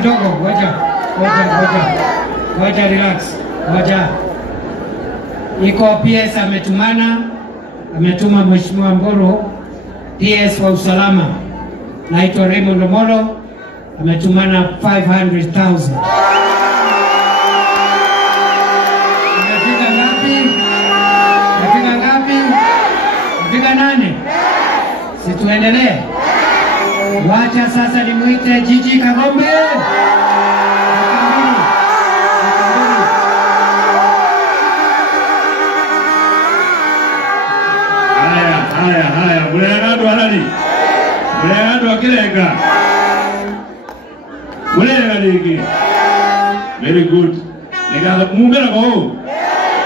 kidogo, ngoja relax. Ngoja. Iko PS ametuma Mheshimiwa Mburu PS wa usalama. Naitwa Raymond Omolo, ametumana 500,000. Unafika ngapi? Unafika 8. Situendelee. Wacha sasa nimuite Jiji Kagombe. Haya, mulengadu halali. Mulengadu akilenga. Mulenga. Very good. Nega mumbera ko.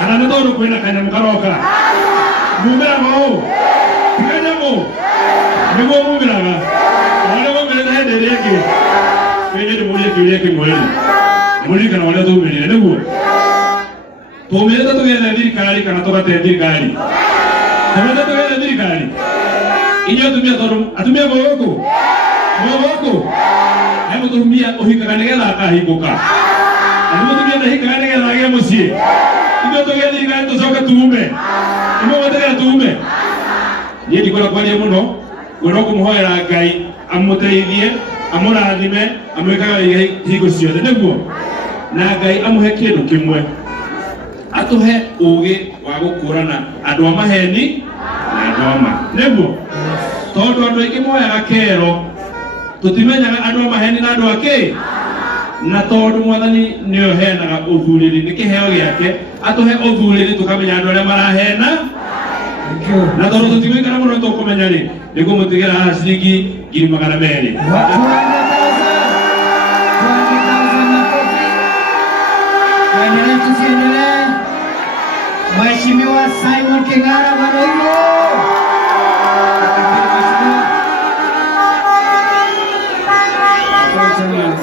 Kana ndodo kwenda kana mkaroka. Mumbera ko. Pikanya ko. Nigo mumbera ga. Wale mumbera na hende yake. Kwenye muri yake mwele. Muri kana wale tu mwele nego. Tomeza to yana dirikali kana toka te dirikali. Tomeza to yana dirikali. Inyo atumia boko. Hemo tumia ohikaganegela akahikoka. Hemo tumia ohikaganegela agemusie. Inyo toge dirikali to soka tuume. Imo watega tuume. Niye dikola kwa niye muno. Goroko muhoera Ngai amuteithie, amurathime, amwikaga higo ciothe niguo. Na Ngai amuhe kindu kimwe. Atuhe ugi wa gukurana andu a maheni na andu a ma. Niguo. Tondu andu aingi moyaga kero. Tutimenyaga andu a maheni na andu ake. Na tondu Mwathani nio henaga uthuriri ni kiheo giake. Atuhe uthuriri tukamenya andu aria marahena. Na tondu tutigwikara muno tukumenya ri niguo mutigera ha ciringi 200,000. Mheshimiwa Simon King'ara Waroiro.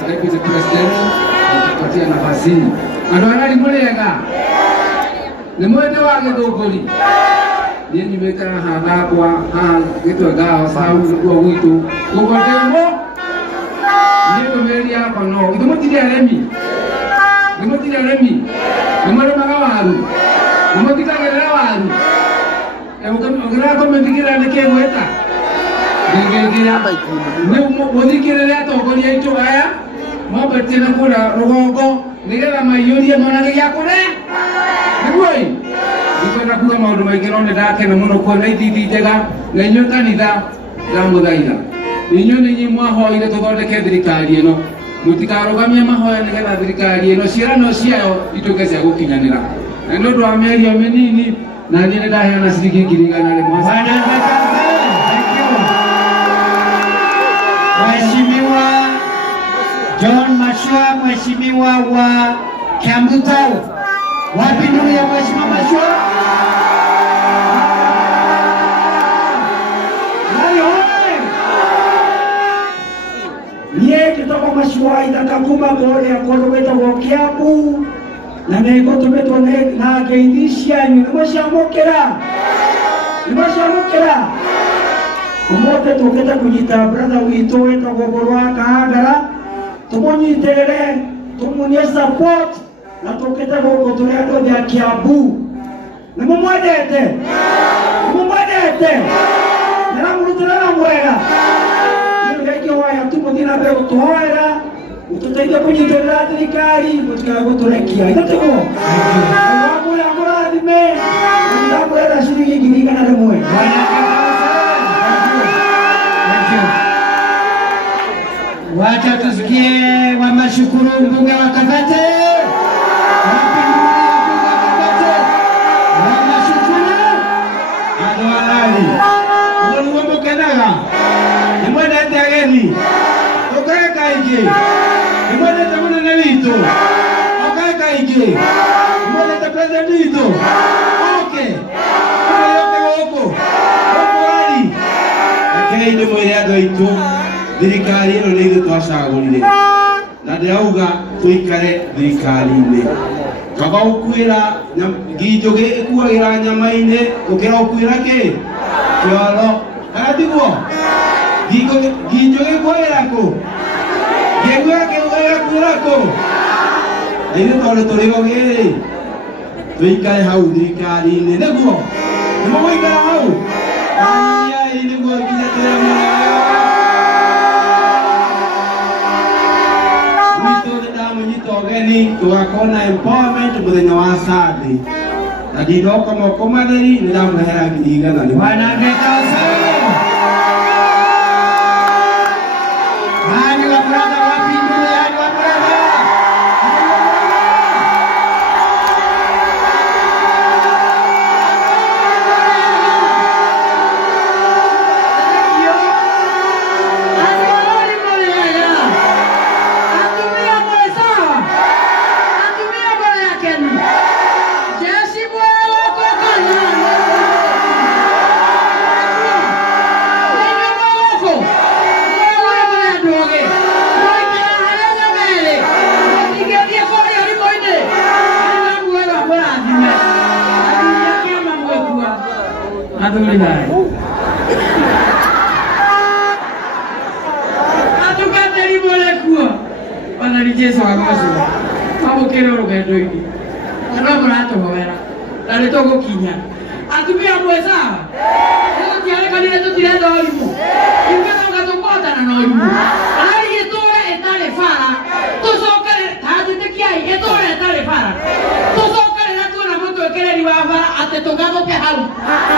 Deputy President, tupatia nafasi. Andoana mulenga. Ni mwende wa githunguri. Yeni meka hana kwa gitwa gao sau kwa witu. Gukotemo. Ni meri hapa no. Ndimutiria remi. Nimare magawaru. Nimukitagerera waru. Ogera ko mendigira ndeke gweta. Ngegira. Ni muthikirira atongoria itu aya. Mwabatie na kura rugongo. Nigetha maiyurie mwana giakure. Niguoi. Nikwenda kuga maundu maingi no ndakena muno kuona ithiti njega na inyo kanitha ndamuthaitha. Inyo ninyi mwahoire tuthondeke thirikari ino. Mutikarugamia mahoya nigetha thirikari ino ciarano ciayo ituke cia gukinyanira. Na ndu wa mĩario mĩnini na niĩ nĩ ndaheana ciringi 100,000. Mheshimiwa John Mashua, Mheshimiwa wa Kiambu Town. Wapi nuru ya Mheshimiwa Mashua? Niye kitoko Mashua itakakuma bore ya kono weto wa Kiambu. Na nego tumetwa na geithisia nimeshamokera. Umote tuketa kunyita brother wito wetu gogorwa kaagara. Tumunyiterere, tumunie support na tuketa gogo turedo vya Kiambu. Nimumwendete. Na murutira na mwega. Ndio waya tumuthina mbere gutuhoera. Ututaithia kunyiterera thirikari mutika guturekia. Itatego. Wamura murathime. Ndamwera ciringi 100,000. Wacha tusikie wa mashukuru mbunge wa Kabete. Wa mashukuru adwalali. Mungu mkenaga. Nimwenda tegeni. Okae kaije. Nimwenda tamuna na lito. Okae kaije. Nimwenda ta presidento. Okay. Yote ali. Akei ndio mweleado itu. Thirikari ino ni twacagurire na ndirauga tuikare thirikari-ini kaba ukwira nginjugi ikuagira nyama-ini ukira ukwira ki kioro kana tiguo nginjugi ikuagira ku Kegwega kurako. Ini tole tole goge. Tuikae hau thirikari-inĩ nĩguo. Nĩmũgũikara hau. Aniai nĩguo nginya twĩre Togeni tuakona empowerment muthenya wa Sunday na ndiroka moko matheri ndiramũhera ngirigana ni Bwana ngeka Nani wa brother wa pindu yani wa brother Atukateri molekua wanalijeso wakosu Mamo kero rugendo hili Nako nato mwera Naletogo kinya Atupia mweza Niko tiareka nile tutirenda olimu Ingena ukatopota na olimu Alari etore etale fara Tusokare Tajutekiai etore etale fara Tusokare natuna moto ekele ni wafara Atetokako ke hau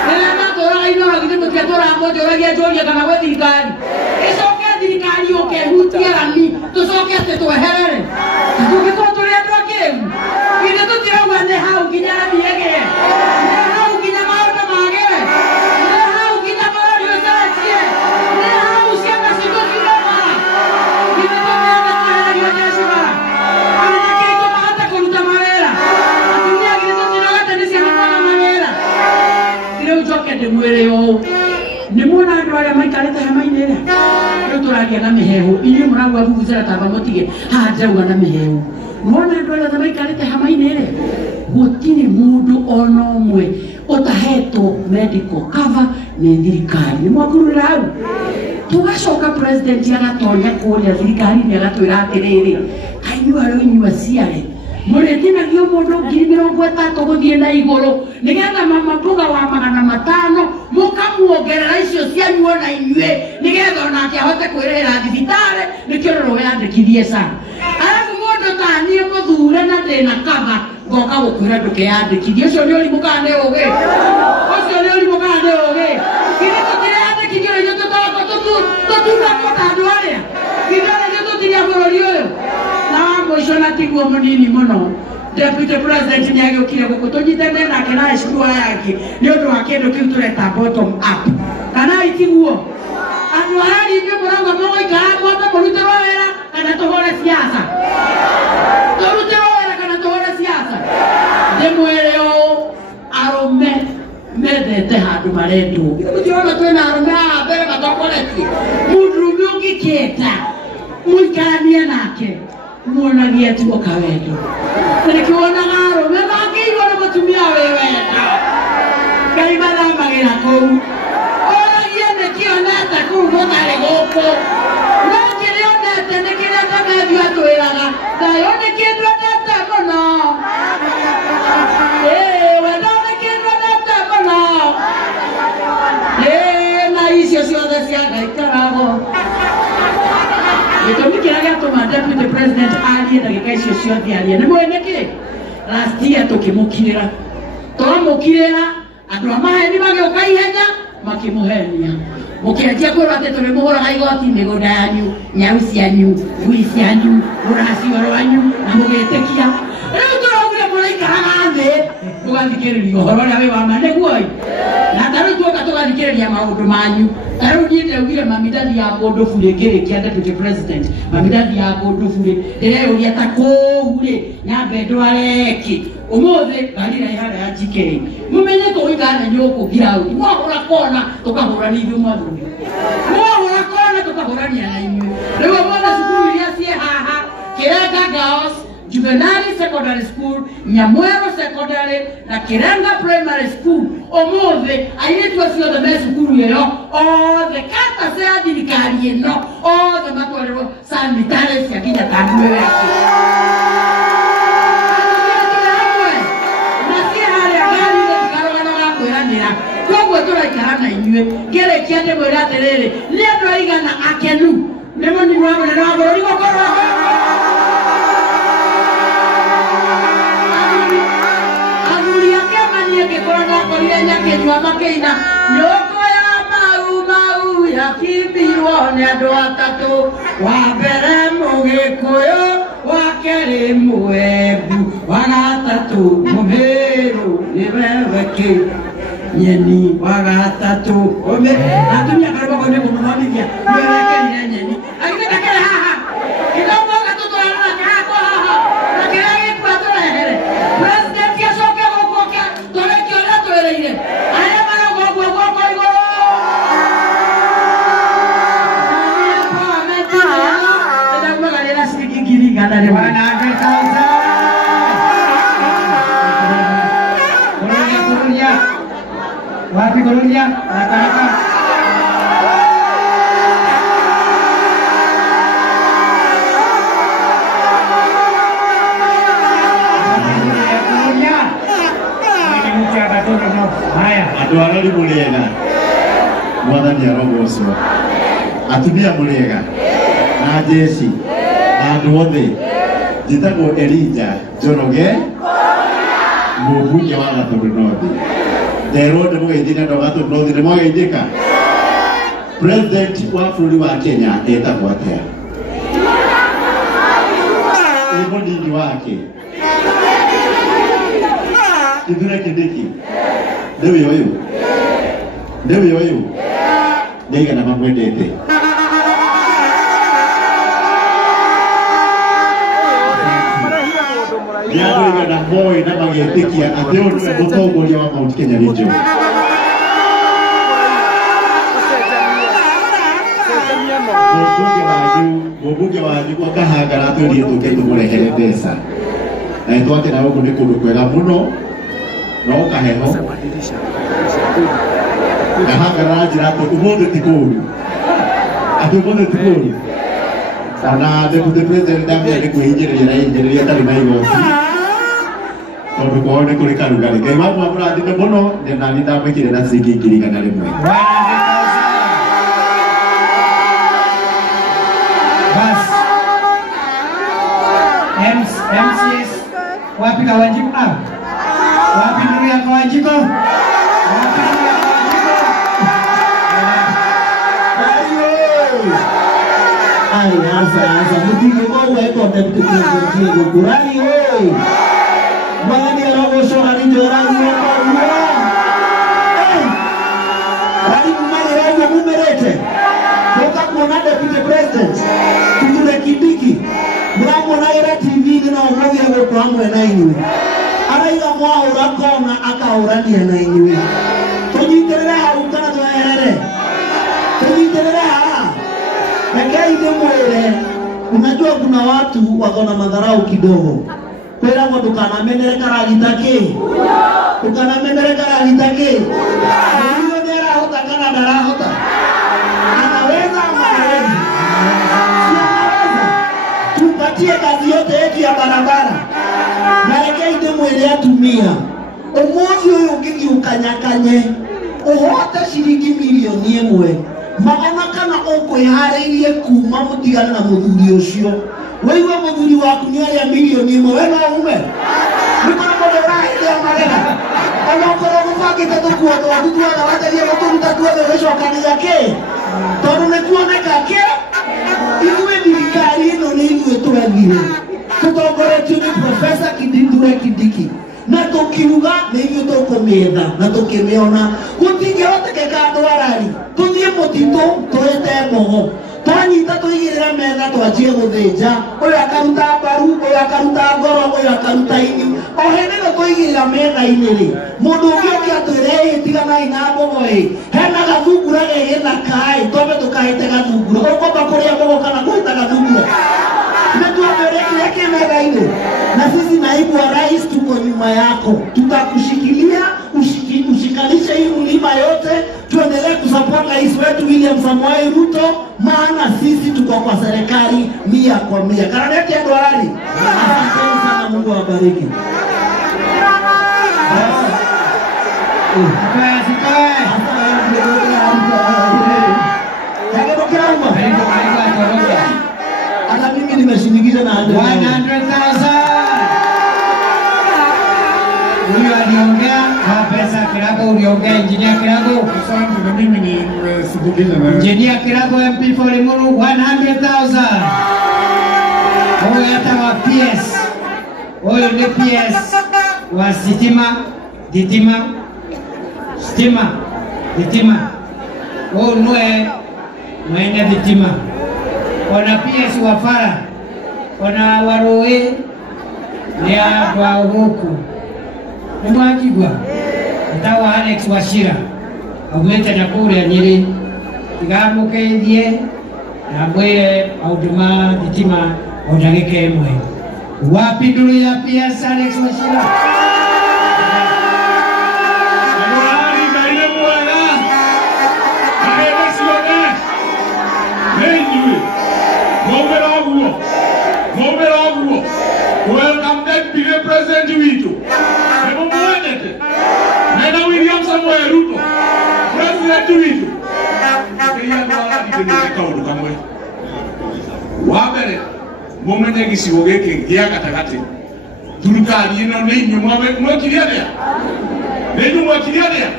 Nena tora ino wakitimu kiatora mojo Ragia jolia kama we thirikari Isoke thirikari oke hutia rami Tusoke atetuweherere Tukiko tuliendo wakemu Ine tutira wende hau kinyara miege Ine hau kinyama uta magere Ine hau kinyama uta yosaachie Ine hau siaka siko kirema Ine tumeana kuhera yojashi mara Ine keito mahata kuruta marera Atunia kine tutira wate nisi mwana marera Kile ujoke de mwere yo Nimona ndo wale maikarete hamainera Yo turagia na meheho Ili mwangu wa vuvuzela tabamotige Haja uwa na meheho Mwona ndo wale maikarete hamainera Gutini mudu ono mwe Otaheto medical cover Ni thirikari Ni mwakuru rau Tugashoka president ya gatoria Kuolia thirikari ni gato iraterere Kainua leo inyua siare Muretina kio modo Kirimiro kwa tato kuthie na igoro Nigenda mama mbuga wa magana matano Mukamuogerera icio cianyuo na inyue Nigetha onake ahote kwirira thibitare Nikio roro yandikithie sana Alafu mundu tanie muthure na ndina kava Ngoka gukwira ndukeyandikithie Ucio ni urimu kana ni ugi Ucio ni urimu kana ni ugi Kire tutire yandikithie Nyo tutuga kota andu aria Kire nyo tutiria bururi uyu Na mwisho na tiguo munini muno Deputy President ni agĩũkire gũkũ tũnyitane nake na icirua yake nĩ ũndũ wa kĩndũ kĩu tũreta bottom up kana itiguo andũ arari nĩ mũrauga mũgũikara mwambe mũrutĩrwo wĩra kana tũhũre siasa tũrutĩrwo wĩra kana tũhũre siasa ndĩmwĩre ũũ arũme mendete handũ marendwo mũtiona twĩna arũme haha mbere matongoretie mũndũrũme ũngĩkĩta mũikaranie nake muonagia tuo kawendo nikiona ngaro mema ngiwa na mutumia wewenda ngai mathamagira kou oragia nikionete kuu gutari guku no kirionete nikirete methio atwiraga thayo nikindwendete muno wendo nikindwendete muno na icio ciothe cia ngai karago Ito mikira gatuma Deputy President alie ndagika icio ciothe alie nĩ mwene kĩ last year tukimukirira twamukirira andu amaheni magĩũka ihenya makĩmũhenia mũkĩanjia kwĩrwo atĩ tũrĩmũhũraga igoti mĩgũnda yanyu nyau cianyu ngui cianyu rũracio rwanyu na mũgĩtĩkia rĩu tũraugire mũraikaraga thĩ mũgathikĩrĩria ũhoro ũrĩa wĩ wa ma nĩguo na tarĩu tuoka tũgathikĩrĩria maũndũ manyu tarĩu niĩ ndaugire mamidathi ya mũndũ burĩ ngĩrĩkia Deputy President mamidathi ya mũndũ burĩ ndĩreyũria ta kũu rĩ nyambe ndwareki ũmũthĩ ngarira ihara ya GK mũmenye tũgũikara nyũkũ ground mwahũra kona tũkahũrania ithuĩ mwathuri mwahũra kona tũkahũrania na inyuĩ rĩu ũmũthĩ cukuru iria ciĩ haha Kirenga Girls Juvenile Secondary School, Nyamwero Secondary, na Kirenga Primary School. Omuve, ayetu asiothe me cukuru ĩyo, othe kata cia thirikari ĩno, othe matwarĩrwo sanitary cia Andwe yake. Koguo turaikara na inyue ngerekia ndimwira atiriri ni andu aigana akenu ni munini wa munene wa bururi gukorwo athuri ake manie ngikora ndakorire nyakenyua makeina nyũngũ ya mau ya kimbirwo nĩ andũ atatũ wa mbere mũgĩkũyũ wa kerĩ mũembu wa gatatũ mũhĩrũ nĩ wewe kĩ nyeni wa gatatũ ome atumia karimo kone kumwamikia wewe kile nyeni akitaka kile haha kidogo katoto ana hapo haha na kile kwa turehere president yasoke gogoke tole kiola toleire aya mara gogo igoro hapo ametia ndio mwangalia siki ngiri ngana ni wana akakaza wapi Goloria? Raka-raka. Goloria. Ini ucap atau kenop? Haya. Atu arali muliega. Mwathani arogocwo. Atumia muliega. Na Jesi. Na andu othe. Njitagwo Elija Njoroge. Mũmbunge wa Gatũndũ North. Nderwo ndĩmũgeithie andũ a Gatũndũ North nĩmwageithĩka. President wa bũrũri wa Kenya etagwo atĩa? Nĩ mũnini wake. Kithure Kindiki. Nĩwe ũyũ. Nĩwe ũyũ. Nĩaigana mamwendete. Nĩandũ na moĩ na magetĩkia atĩ ũyũ nĩwe mũtongoria wa Mount Kenya Region. Mũmbunge wanyu kwa Kahanga atwĩrire tũke tũmũrehere mbeca. Na twakena gũkũ nĩ kũndũ kwega mũno no kaheho. Kahanga ranjĩra atĩ ũmũthĩ ti kũũru. Atĩ ũmũthĩ ti kũũru. Ona deputy president ndamenya nĩ kwĩhinjĩrĩria na injĩrĩria atarĩ na igoti. Tondũ kwao nĩ kũrĩ karugarĩ. Ngai wa mũrathime mũno na nĩ ndamwĩkĩre na ciringi ngiri igana rĩmwe. Bas. MCS wapi Kawanjiko? Wapi ndugu ya Kawanjiko? Wapi ndugu ya Kawanjiko? Ai, asa mutike kwa uwepo deputy president kurani wewe. Mwani arogocwo na njora nyoko uwa. Rari kumari rauga mumerete. Muka kuona deputy president Kithure Kindiki. Muramwona ira TV na umuthia gũkũ hamwe na inyuĩ. Araiga mwaũra kona akaũrania na inyuĩ. Tũnyitĩrĩre hau kana tweherere. Tũnyitĩrĩre haha. Rekei ndĩmwĩre, unajua kuna watu wako na madharau kidogo. Kwĩragwo ndũkanamenere karagita kĩ? Ndũkanamenere karagita kĩ? Huyo nĩ arahota kana ndarahota? Anaweza ama hawezi? Tupatie kazi yote yetu ya barabara. Na rekei ndĩmwĩre atumia, ũmũthĩ ũyũ ũngĩthiĩ ũkanyakanye ũhote ciringi milioni 1. Magana kana ũkwĩharĩirie kuma mũtigane na mũthuri ũcio. Wewe mũthuri waku nĩ arĩa milioni 1 we no ume. Nĩkona mũndũ ũrahĩndĩa marega. Ona ũkorwo gũbangĩte tũkuo twaku tuothe waterie gũtũruta tuothe ũgĩcokanagia kĩ? Tondũ nĩ kuoneka kĩ? Ithuĩ thirikari ĩno nĩ ithuĩ twethire. Tũtongoretio nĩ Profesa Kithure Kindiki. Na tukiuga nĩ ithuĩ tũkũmĩetha na tũkĩmĩona. Gũtingĩhotekeka andũ arari tũthiĩ mũtitũ twĩte mbogo. Twanyita tũigĩrĩra metha twanjie gũthĩnja. Ũyũ akaruta mbaru, ũyũ akaruta ngoro, ũyũ akaruta ini. O hĩndĩ ĩno tũigĩrĩra metha-inĩ rĩ, mũndũ ũngĩ oke atwĩre tiganai na mbogo ĩ, hena gathungura gegĩthaka ĩ, twambe tũkahĩte gathungura. Ũkwamba kũrĩa mbogo kana kũhĩta gathungura? Tumetuambia kile kimega. Na sisi naibu wa rais tuko nyuma yako. Tutakushikilia, ushikalishe hii mlima yote, tuendelee kusupport rais wetu William Samoei Ruto, maana sisi tuko kwa serikali 100%. Karagati ya Dorani. Asanteni sana, Mungu awabariki. Hata mimi nimeshinikiza na 100,000. Huyu aliongea kwa pesa Kirago, uliongea engineer Kirago. Asante, na mimi nimesikiza na Engineer Kirago MP for Limuru 100,000. Huyu hata wa PS. Huyu ni PS wa Stima. Huyu nwe mwene Vitima. Ona PS wa Fara. Ona Waroe ni hapa huku. Mwajigwa atawa Alex Washira aumete na kure Nyeri igamukeithie na mwire auduma Thitima odagike mwe wapi nduru ya PS Alex Washira welcome that big president wetu Nena William Samoei Ruto, president wetu. Wabere, mumenye gicigo giki gia gatagati. Thirikari ino ni inyuĩ mwekiria ria. Ni inyuĩ mwekiria ria.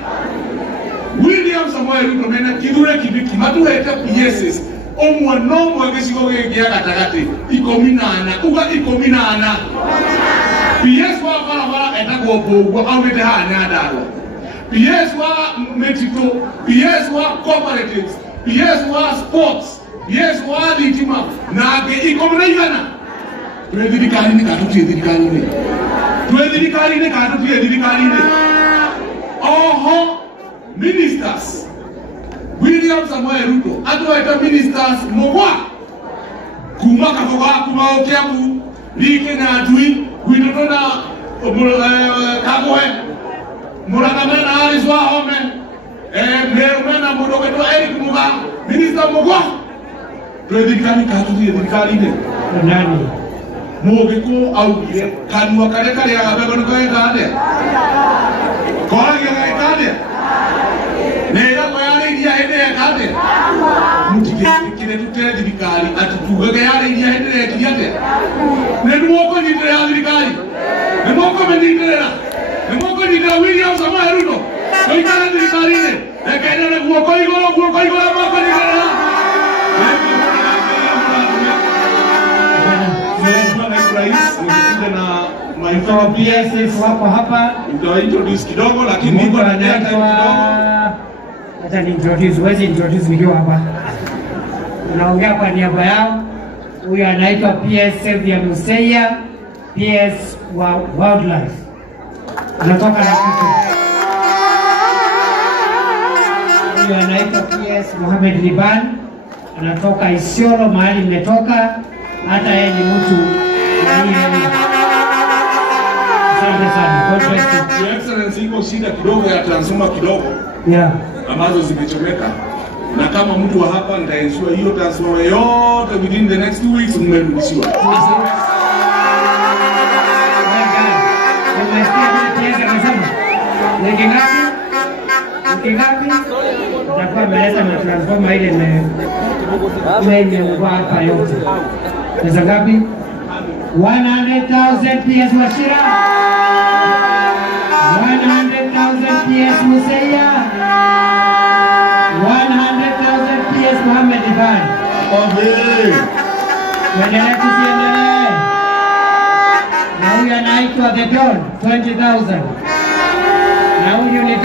William Samoei Ruto mena kithure kibiki matuhete PSs. Omwe no mwe gicigo giki gia gatagati 14 uga 14. PS wa barabara etagwo Mbũgua aumĩte haha Nyandarua. PS wa Metito, PS wa cooperatives, PS wa sports, PS wa Thitima na angĩ 11. Twĩ thirikari-inĩ kana tũtirĩ thirikari-inĩ? Twĩ thirikari-inĩ kana tũtirĩ thirikari-inĩ? Oho ministers William Samoei Ruto atũhete ministers mũgwa kuma Kaboga kuma Kiambu Rike na Atui Gwitũtũna Kaboe Mũragamena Alice Wahome Mena mũndũ wetwo Eric Muga minister mũgwa twĩ thirikari kana tũtirĩ thirikari-inĩ? nani Mũgĩkũ augire kanua karĩa karĩaga mbegũ nĩkageka atĩa? Koragia gageka atĩa? Nĩgako yarĩiria hĩndĩ ĩrĩa eka atĩa? Mũtigĩtĩkĩre tũte thirikari atĩ tugage yarĩiria hĩndĩ ĩrĩa ĩkirie atĩa? Nĩmũkũnyitĩrĩra thirikari? Nĩmũkũmĩnyitĩrĩra? Nĩmũkũnyitĩrĩra William Samoei Ruto? Tũikare thirikari-inĩ? Reke nyone guoko igũrũ mũkũnyitĩrĩra. my fellow PSs wako hapa. Ndio introduce kidogo lakini niko na nyaka kidogo. Acha ni introduce, wewe introduce nikiwa hapa. Naongea kwa niaba yao. Huyu anaitwa PS Xavier Museya, PS wa Wildlife. Anatoka na kitu. Huyu anaitwa PS Mohamed Liban, anatoka Isiolo mahali nimetoka. Hata yeye ni mtu asante sana. God bless you. Your Excellency, iko shida kidogo ya transformer kidogo. Yeah. Ambazo zimechomeka. Na kama mtu wa hapa nitaensure hiyo transformer yote within the next 2 weeks mmerudishiwa. Itakuwa meleta matransforma ile imeungua hapa yote. Pesa ngapi? 100,000 PS Washira. 100,000 PS Museya. 100,000 PS Mohamed Iban. Tuendelee tusiendelee. Na huyu anaitwa The Don 20,000. Na huyu ni